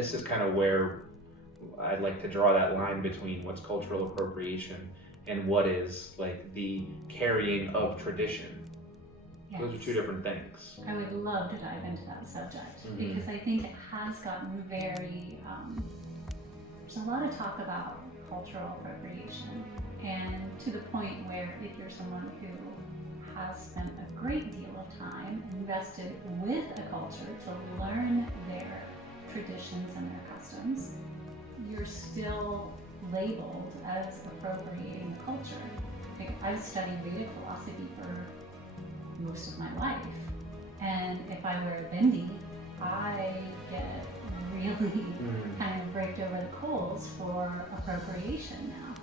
this is kind of where I'd like to draw that line between what's cultural appropriation and what is like the carrying of tradition. Yes. Those are two different things. I would love to dive into that subject because I think it has gotten very, there's a lot of talk about cultural appropriation, and to the point where if you're someone who has spent a great deal of time invested with a culture to learn their traditions and their customs, you're still labeled as appropriating culture. Like, I've studied Vedic philosophy for most of my life, and if I wear a bindi, I get really kind of raked over the coals for appropriation now.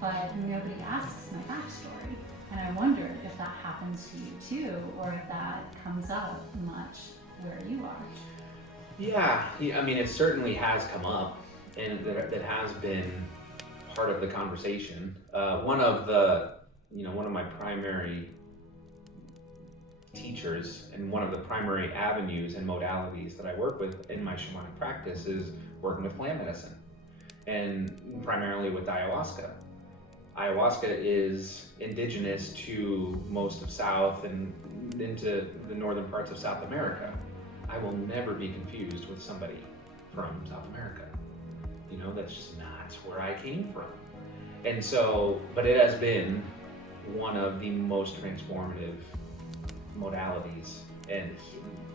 But nobody asks my backstory, and I wonder if that happens to you too, or if that comes up much where you are. Yeah, I mean, it certainly has come up, and that has been part of the conversation. One of my primary teachers and one of the primary avenues and modalities that I work with in my shamanic practice is working with plant medicine, and primarily with ayahuasca. Ayahuasca is indigenous to most of South and into the northern parts of South America. I will never be confused with somebody from South America. You know, that's just not where I came from. And so, but it has been one of the most transformative modalities and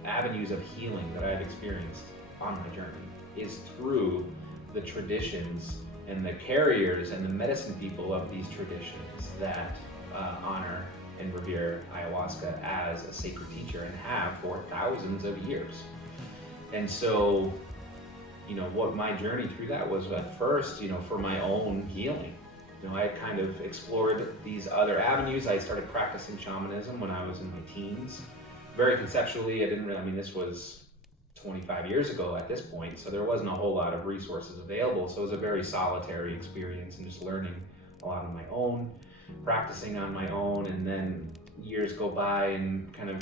avenues of healing that I've experienced on my journey is through the traditions and the carriers and the medicine people of these traditions that honor and revere ayahuasca as a sacred teacher and have for thousands of years. And so, you know, what my journey through that was at first, you know, for my own healing. You know, I kind of explored these other avenues. I started practicing shamanism when I was in my teens. Very conceptually, this was 25 years ago at this point, so there wasn't a whole lot of resources available. So it was a very solitary experience and just learning a lot on my own, practicing on my own, and then years go by and kind of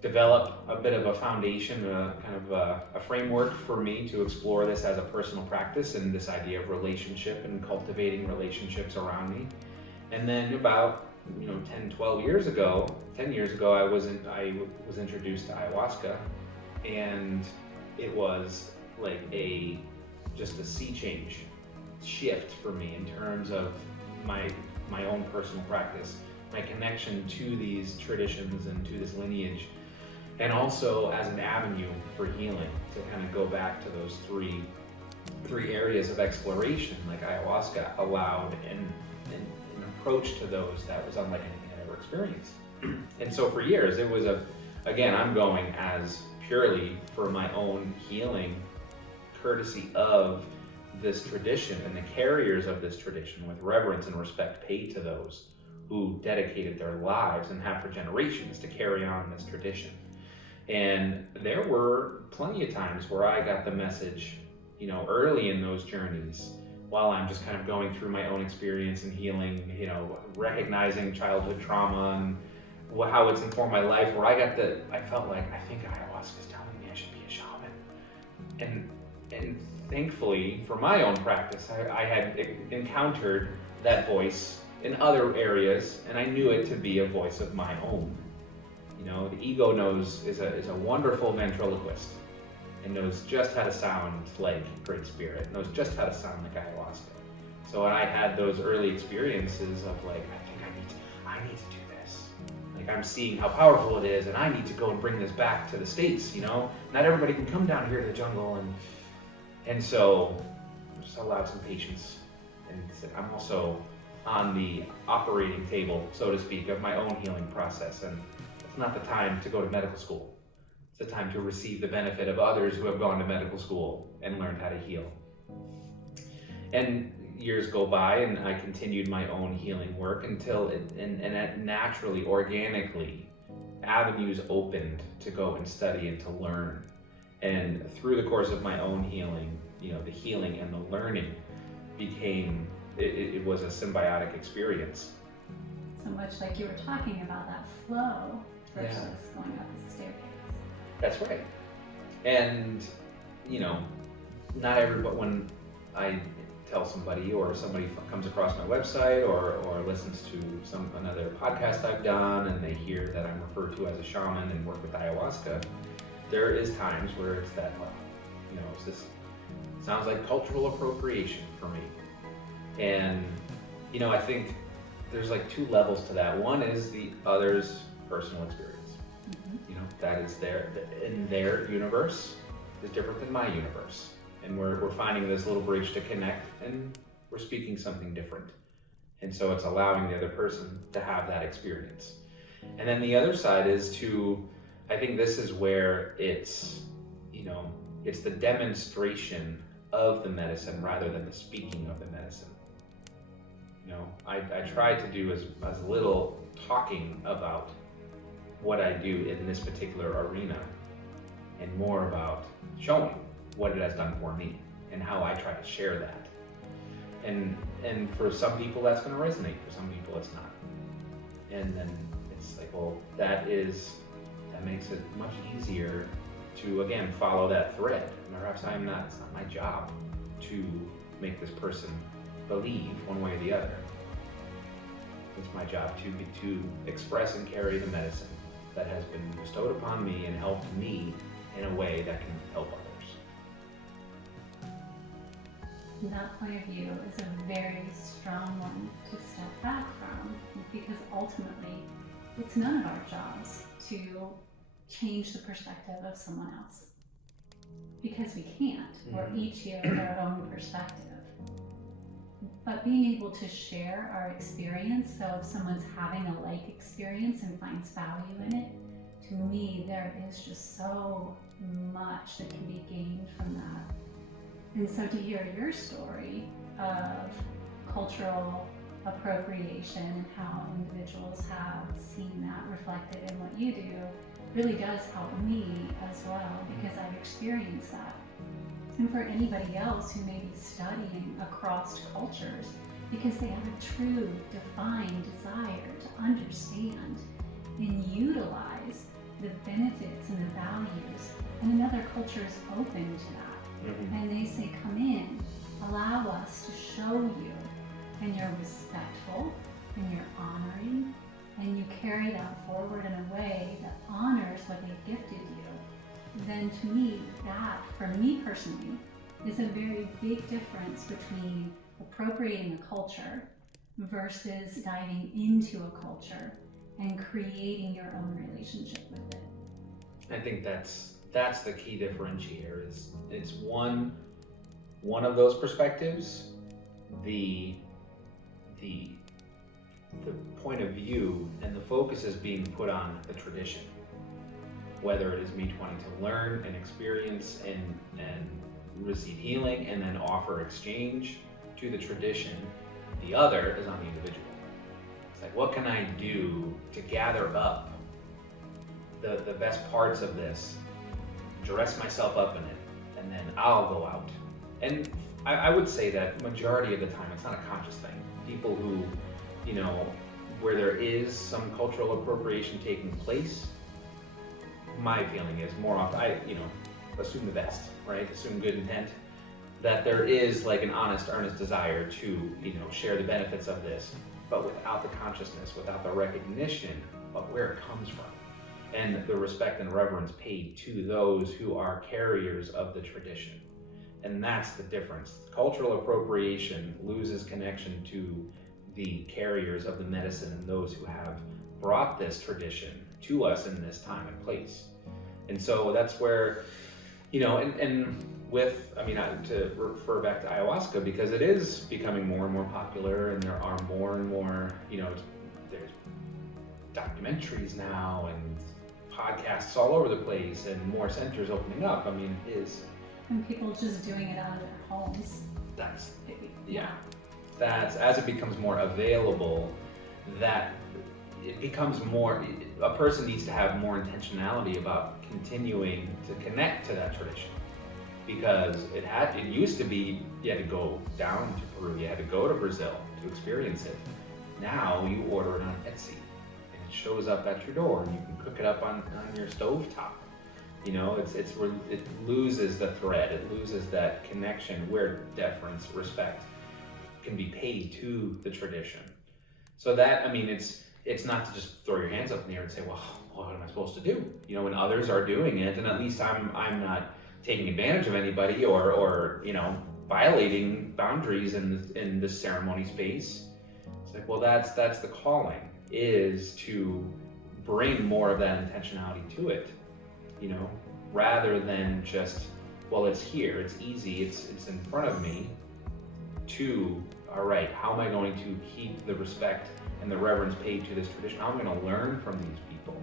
develop a bit of a foundation, a framework for me to explore this as a personal practice and this idea of relationship and cultivating relationships around me. And then about 10 years ago, I was introduced to ayahuasca, and it was like just a sea change shift for me in terms of my own personal practice, my connection to these traditions and to this lineage, and also as an avenue for healing, to kind of go back to those three areas of exploration, like ayahuasca allowed an approach to those that was unlike anything I'd ever experienced. And so for years, it was I'm going as purely for my own healing, courtesy of this tradition and the carriers of this tradition, with reverence and respect paid to those who dedicated their lives and have for generations to carry on this tradition. And there were plenty of times where I got the message, early in those journeys, while I'm just kind of going through my own experience and healing, recognizing childhood trauma and how it's informed my life, where I felt like, I think ayahuasca is telling me I should be a shaman. And thankfully, for my own practice, I had encountered that voice in other areas, and I knew it to be a voice of my own. The ego is a wonderful ventriloquist, and knows just how to sound like Great Spirit, knows just how to sound like ayahuasca. So I had those early experiences of like, I think I need to do this. Like, I'm seeing how powerful it is, and I need to go and bring this back to the States. Not everybody can come down here to the jungle, and so just allowed some patience. And I'm also on the operating table, so to speak, of my own healing process, and it's not the time to go to medical school. It's the time to receive the benefit of others who have gone to medical school and learned how to heal. And years go by, and I continued my own healing work until it naturally, organically, avenues opened to go and study and to learn. And through the course of my own healing, the healing and the learning became, it was a symbiotic experience. So much like you were talking about that flow versus going up the staircase. That's right. And, not everybody, when I tell somebody or somebody comes across my website or listens to another podcast I've done and they hear that I'm referred to as a shaman and work with ayahuasca, there is times where it's that, well, it's this, sounds like cultural appropriation for me. And, I think there's like two levels to that. One is the other's personal experience. That is in their universe is different than my universe. And we're finding this little bridge to connect, and we're speaking something different. And so it's allowing the other person to have that experience. And then the other side is I think this is where it's the demonstration of the medicine rather than the speaking of the medicine. I try to do as little talking about what I do in this particular arena and more about showing what it has done for me and how I try to share that. And for some people that's going to resonate, for some people it's not. And then it's like, well, that makes it much easier to, again, follow that thread. Perhaps it's not my job to make this person believe one way or the other. It's my job to express and carry the medicine that has been bestowed upon me and helped me in a way that can help others. And that point of view is a very strong one to step back from, because ultimately it's none of our jobs to change the perspective of someone else, because we can't. We're each here with our own perspective. But being able to share our experience, so if someone's having a like experience and finds value in it, to me there is just so much that can be gained from that. And so to hear your story of cultural appropriation and how individuals have seen that reflected in what you do really does help me as well, because I've experienced that. And for anybody else who may be studying across cultures, because they have a true defined desire to understand and utilize the benefits and the values, and another culture is open to that. And they say, come in, allow us to show you, and you're respectful, and you're honoring, and you carry that forward in a way that honors what they've gifted you, then to me, that, for me personally, is a very big difference between appropriating a culture versus diving into a culture and creating your own relationship with it. I think that's the key differentiator. It's one of those perspectives, the point of view and the focus is being put on the tradition. Whether it is me wanting to learn and experience and receive healing and then offer exchange to the tradition, the other is on the individual. It's like, what can I do to gather up the best parts of this, dress myself up in it, and then I'll go out. And I would say that majority of the time it's not a conscious thing. People who, where there is some cultural appropriation taking place, my feeling is more often, I assume the best, right? Assume good intent, that there is like an honest, earnest desire to, share the benefits of this, but without the consciousness, without the recognition of where it comes from, and the respect and reverence paid to those who are carriers of the tradition. And that's the difference. Cultural appropriation loses connection to the carriers of the medicine and those who have brought this tradition to us in this time and place. And so that's where, and with, to refer back to ayahuasca, because it is becoming more and more popular, and there are more and more, there's documentaries now and podcasts all over the place and more centers opening up. It is. And people just doing it out of their homes. That's as it becomes more available, that it becomes more, a person needs to have more intentionality about continuing to connect to that tradition. Because it used to be, you had to go down to Peru, you had to go to Brazil to experience it. Now you order it on Etsy, and it shows up at your door, and you can cook it up on your stovetop. You know, it loses the thread, it loses that connection where deference, respect can be paid to the tradition. So that, I mean, it's not to just throw your hands up in the air and say, well, what am I supposed to do? You know, when others are doing it, and at least I'm not taking advantage of anybody or you know, violating boundaries in this ceremony space. It's like, well, that's the calling, is to bring more of that intentionality to it, you know, rather than just, well, it's here, it's easy, it's in front of me, to, all right, how am I going to keep the respect and the reverence paid to this tradition? How am I going to learn from these people?